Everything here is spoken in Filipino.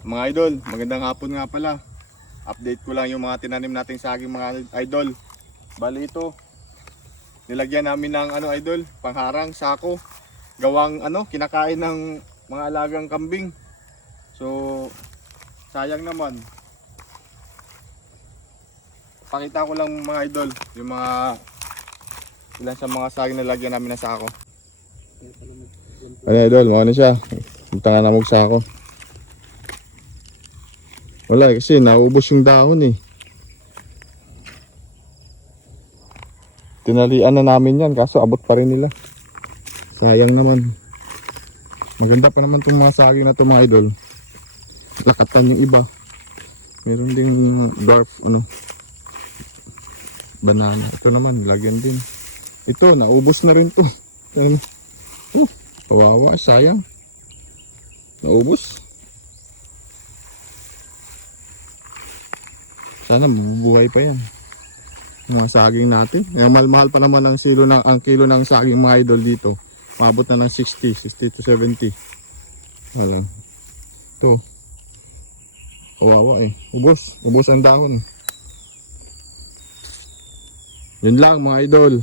Mga idol, magandang hapon nga pala. Update ko lang yung mga tinanim nating saging mga idol. Bali ito, nilagyan namin ng idol, pangharang, sako. Gawang kinakain ng mga alagang kambing. So, sayang naman. Pakita ko lang mga idol, yung mga ilan sa mga saging na lagyan namin ng sako. Idol, mga siya. Punta nga namog sako. Wala kasi naubos yung dahon eh. Tinalian na namin yan kaso abot pa rin nila. Sayang naman. Maganda pa naman itong mga saging na ito mga idol. Lakatan yung iba. Meron ding dwarf banana. Ito naman lagyan din. Ito naubos na rin to. Kawawa, sayang. Naubos. Sana mabubuhay pa yan. Mga saging natin. Mahal-mahal pa naman ang kilo ng saging mga idol dito. Maabot na ng 60 to 70. Wala. Ito. Kawawa eh. Ubos ang dahon. Yun lang mga idol.